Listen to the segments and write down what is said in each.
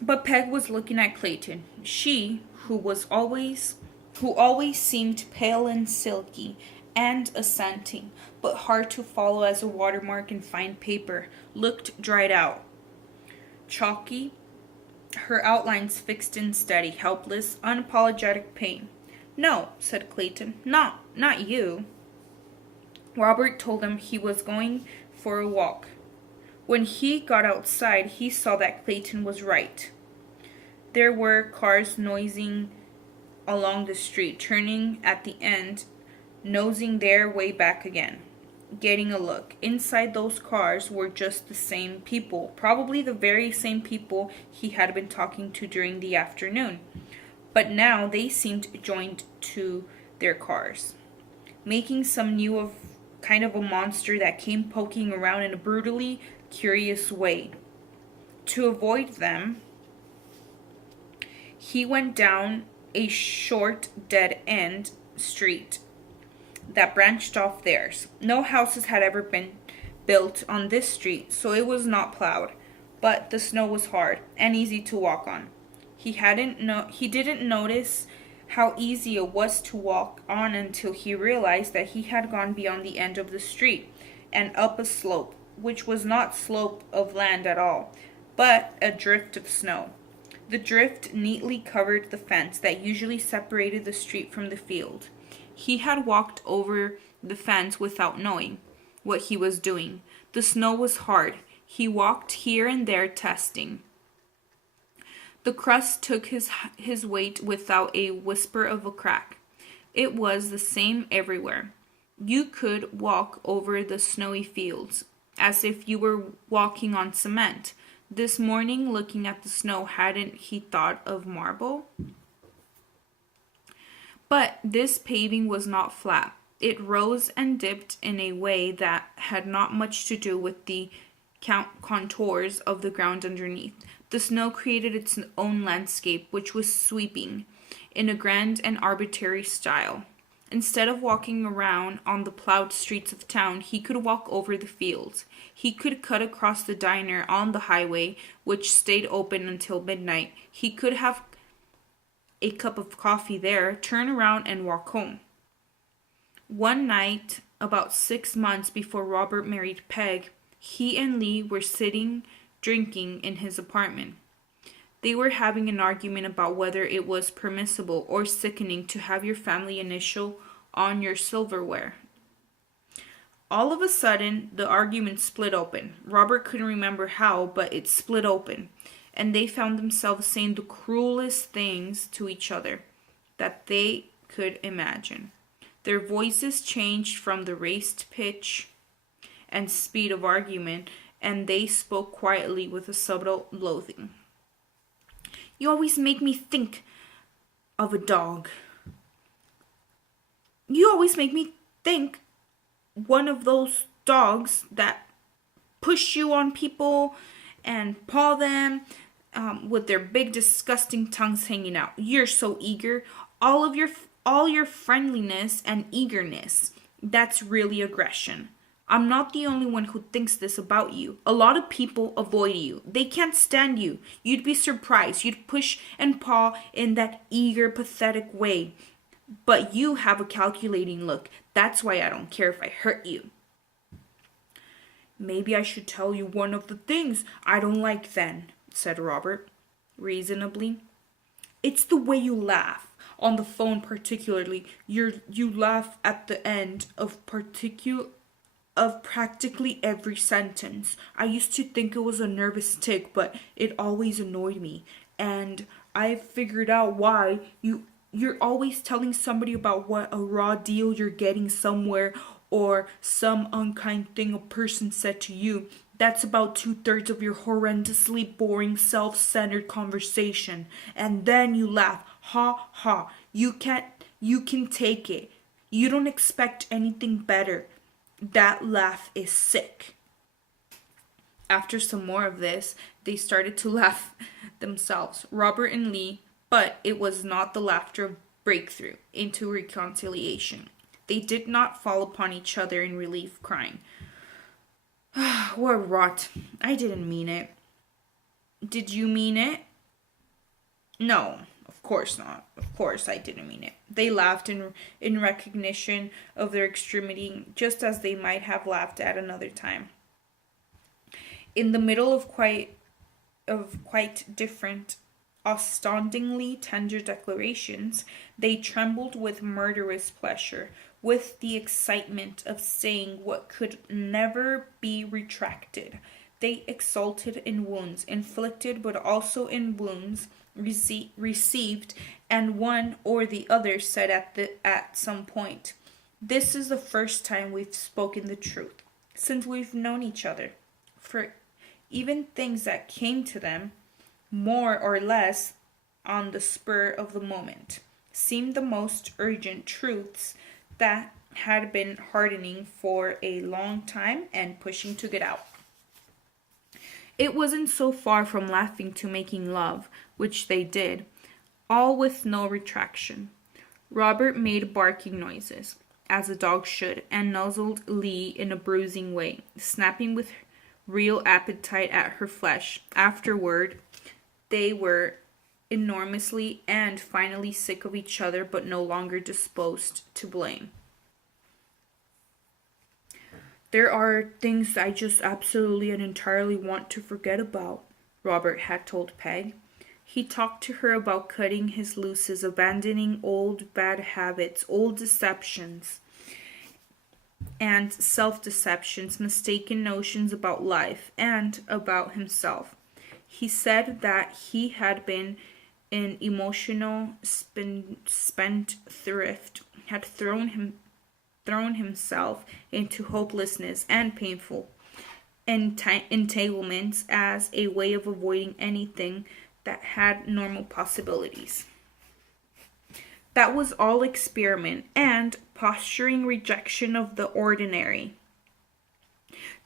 But Peg was looking at Clayton. She, who always seemed pale and silky, and assenting, but hard to follow as a watermark in fine paper, looked dried out, chalky, her outlines fixed and steady, helpless, unapologetic pain. "No," said Clayton. Not you." Robert told him he was going for a walk. When he got outside, he saw that Clayton was right. There were cars nosing along the street, turning at the end, nosing their way back again, getting a look. Inside those cars were just the same people, probably the very same people he had been talking to during the afternoon. But now they seemed joined to their cars, making some new of kind of a monster that came poking around in a brutally curious way. To avoid them, he went down a short dead end street that branched off theirs. No houses had ever been built on this street, so it was not plowed, but the snow was hard and easy to walk on. He didn't notice how easy it was to walk on until he realized that he had gone beyond the end of the street and up a slope, which was not slope of land at all, but a drift of snow. The drift neatly covered the fence that usually separated the street from the field. He had walked over the fence without knowing what he was doing. The snow was hard. He walked here and there, testing. The crust took his weight without a whisper of a crack. It was the same everywhere. You could walk over the snowy fields as if you were walking on cement. This morning, looking at the snow, hadn't he thought of marble? But this paving was not flat. It rose and dipped in a way that had not much to do with the contours of the ground underneath. The snow created its own landscape, which was sweeping in a grand and arbitrary style. Instead of walking around on the plowed streets of town, he could walk over the fields. He could cut across the diner on the highway, which stayed open until midnight. He could have a cup of coffee there, turn around, and walk home. One night, about 6 months before Robert married Peg, he and Lee were sitting drinking in his apartment. They were having an argument about whether it was permissible or sickening to have your family initial on your silverware. All of a sudden, the argument split open. Robert couldn't remember how, but it split open, and they found themselves saying the cruelest things to each other that they could imagine. Their voices changed from the raised pitch and speed of argument, and they spoke quietly with a subtle loathing. "You always make me think of a dog. You always make me think one of those dogs that push you on people and paw them with their big disgusting tongues hanging out. You're so eager. All your friendliness and eagerness. That's really aggression. I'm not the only one who thinks this about you. A lot of people avoid you. They can't stand you. You'd be surprised. You'd push and paw in that eager, pathetic way. But you have a calculating look. That's why I don't care if I hurt you." "Maybe I should tell you one of the things I don't like then," said Robert, reasonably. "It's the way you laugh. On the phone particularly. You laugh at the end of practically every sentence. I used to think it was a nervous tic, but it always annoyed me. And I've figured out why. You're always telling somebody about what a raw deal you're getting somewhere or some unkind thing a person said to you. That's about 2/3 of your horrendously boring, self-centered conversation. And then you laugh. Ha ha. You can take it. You don't expect anything better. That laugh is sick." After some more of this, they started to laugh themselves, Robert and Lee, but it was not the laughter of breakthrough into reconciliation. They did not fall upon each other in relief, crying, "What rot. I didn't mean it." "Did you mean it?" No, of course not. Of course I didn't mean it. They laughed in recognition of their extremity, just as they might have laughed at another time. In the middle of quite different, astoundingly tender declarations, they trembled with murderous pleasure, with the excitement of saying what could never be retracted. They exulted in wounds inflicted, but also in wounds received, and one or the other said at some point, "This is the first time we've spoken the truth since we've known each other." For even things that came to them, more or less on the spur of the moment, seemed the most urgent truths that had been hardening for a long time and pushing to get out. It wasn't so far from laughing to making love, which they did, all with no retraction. Robert made barking noises, as a dog should, and nuzzled Lee in a bruising way, snapping with real appetite at her flesh. Afterward, they were enormously and finally sick of each other, but no longer disposed to blame. "There are things I just absolutely and entirely want to forget about," Robert had told Peg. He talked to her about cutting his looses, abandoning old bad habits, old deceptions and self-deceptions, mistaken notions about life and about himself. He said that he had been an emotional spendthrift, had thrown himself into hopelessness and painful entanglements as a way of avoiding anything that had normal possibilities. That was all experiment and posturing rejection of the ordinary,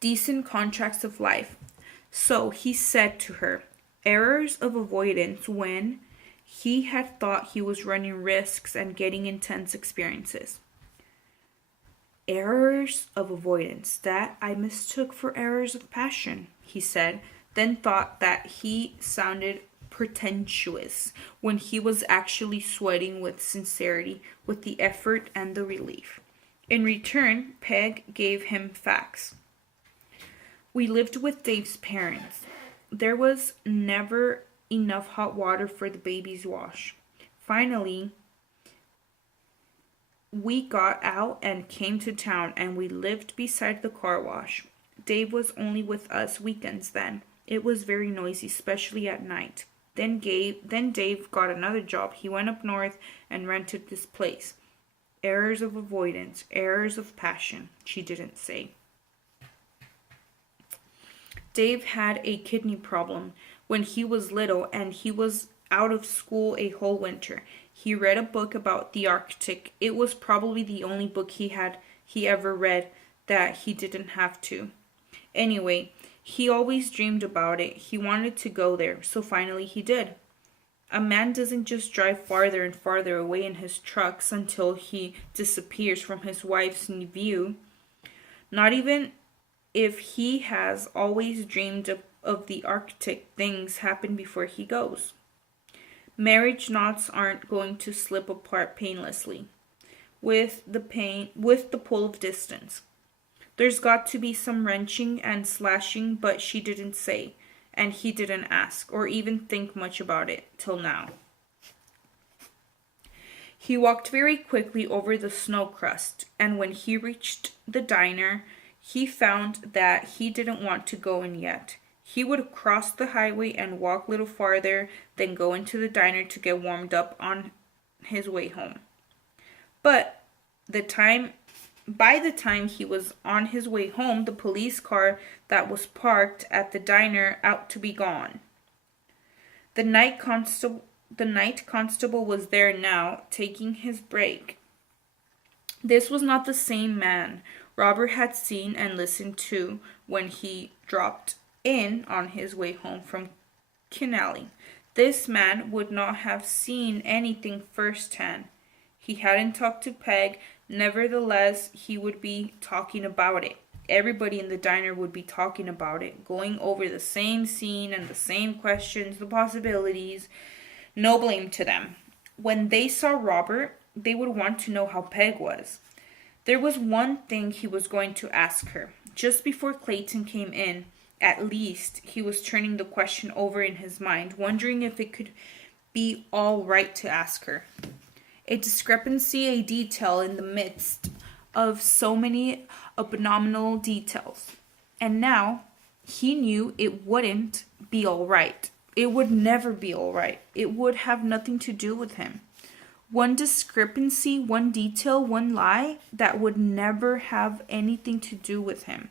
decent contracts of life. So he said to her, errors of avoidance when he had thought he was running risks and getting intense experiences. Errors of avoidance that I mistook for errors of passion, he said, then thought that he sounded pretentious when he was actually sweating with sincerity, with the effort and the relief. In return, Peg gave him facts. We lived with Dave's parents. There was never enough hot water for the baby's wash. Finally, we got out and came to town, and we lived beside the car wash. Dave was only with us weekends then. It was very noisy, especially at night. Then Dave got another job. He went up north and rented this place. Errors of avoidance, errors of passion, she didn't say. Dave had a kidney problem when he was little, and he was out of school a whole winter. He read a book about the Arctic. It was probably the only book he ever read that he didn't have to. Anyway, he always dreamed about it. He wanted to go there, so finally he did. A man doesn't just drive farther and farther away in his trucks until he disappears from his wife's view. Not even if he has always dreamed of the Arctic, things happen before he goes. Marriage knots aren't going to slip apart painlessly with the pull of distance. There's got to be some wrenching and slashing, but she didn't say, and he didn't ask or even think much about it till now. He walked very quickly over the snow crust, and when he reached the diner, he found that he didn't want to go in yet. He would cross the highway and walk a little farther, then go into the diner to get warmed up on his way home. But by the time he was on his way home, the police car that was parked at the diner out to be gone. The night constable was there now, taking his break. This was not the same man Robert had seen and listened to when he dropped in on his way home from Kinally. This man would not have seen anything firsthand. He hadn't talked to Peg, nevertheless he would be talking about it. Everybody in the diner would be talking about it, going over the same scene and the same questions, the possibilities. No blame to them. When they saw Robert, they would want to know how Peg was. There was one thing he was going to ask her. Just before Clayton came in, at least, he was turning the question over in his mind, wondering if it could be all right to ask her. A discrepancy, a detail in the midst of so many abnormal details. And now, he knew it wouldn't be all right. It would never be all right. It would have nothing to do with him. One discrepancy, one detail, one lie that would never have anything to do with him.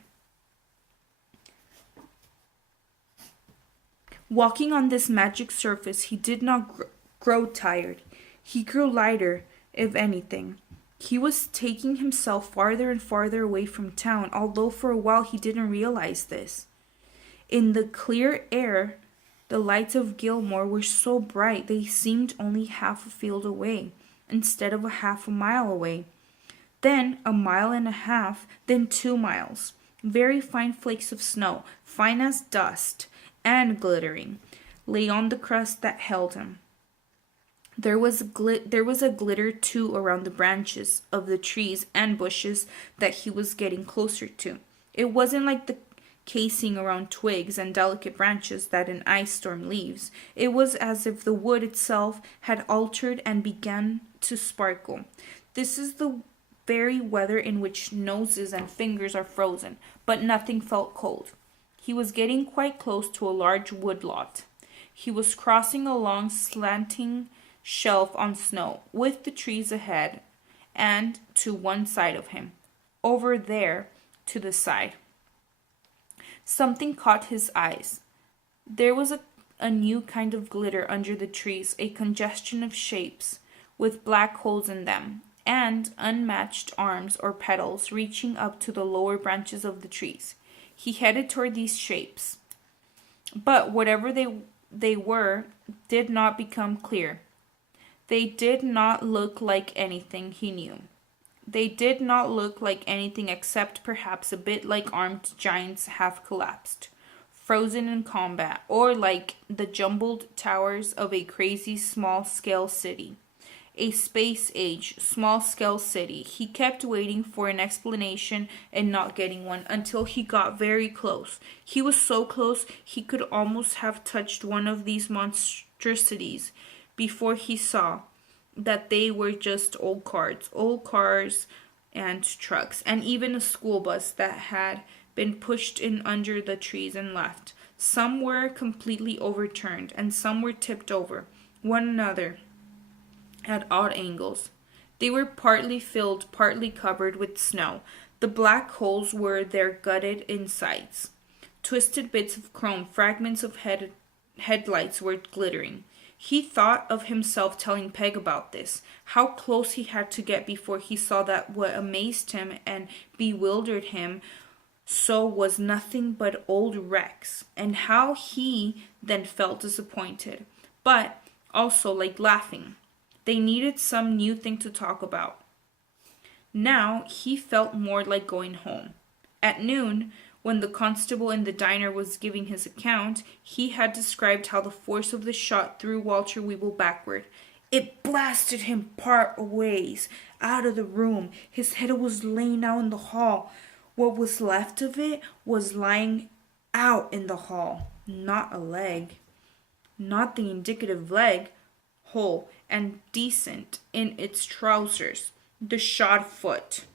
Walking on this magic surface, he did not grow tired. He grew lighter, if anything. He was taking himself farther and farther away from town, although for a while he didn't realize this. In the clear air, the lights of Gilmore were so bright they seemed only half a field away, instead of a half a mile away. Then a mile and a half, then 2 miles. Very fine flakes of snow, fine as dust, and glittering, lay on the crust that held him. There was a glitter too around the branches of the trees and bushes that he was getting closer to. It wasn't like the casing around twigs and delicate branches that an ice storm leaves. It was as if the wood itself had altered and began to sparkle. This is the very weather in which noses and fingers are frozen, but nothing felt cold. He was getting quite close to a large woodlot. He was crossing a long slanting shelf on snow, with the trees ahead and to one side of him. Over there, to the side. Something caught his eyes. There was a new kind of glitter under the trees, a congestion of shapes, with black holes in them, and unmatched arms or petals reaching up to the lower branches of the trees. He headed toward these shapes. But whatever they were did not become clear. They did not look like anything he knew. They did not look like anything except perhaps a bit like armed giants half collapsed, frozen in combat, or like the jumbled towers of a crazy small-scale city. A space-age, small-scale city. He kept waiting for an explanation and not getting one until he got very close. He was so close he could almost have touched one of these monstrosities before he saw that they were just old cars and trucks, and even a school bus that had been pushed in under the trees and left. Some were completely overturned, and some were tipped over one another at odd angles. They were partly filled, partly covered with snow. The black holes were their gutted insides. Twisted bits of chrome, fragments of headlights were glittering. He thought of himself telling Peg about this, how close he had to get before he saw that what amazed him and bewildered him so was nothing but old wrecks, and how he then felt disappointed, but also like laughing. They needed some new thing to talk about. Now he felt more like going home. At noon, when the constable in the diner was giving his account, he had described how the force of the shot threw Walter Weevil backward. It blasted him part ways out of the room. His head was laying out in the hall. What was left of it was lying out in the hall. Not a leg. Not the indicative leg. Whole and decent in its trousers. The shod foot.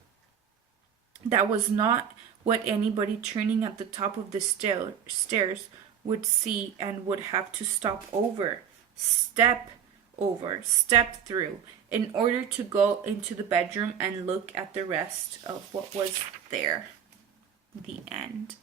That was not what anybody turning at the top of the stairs would see and would have to step through, in order to go into the bedroom and look at the rest of what was there. The end.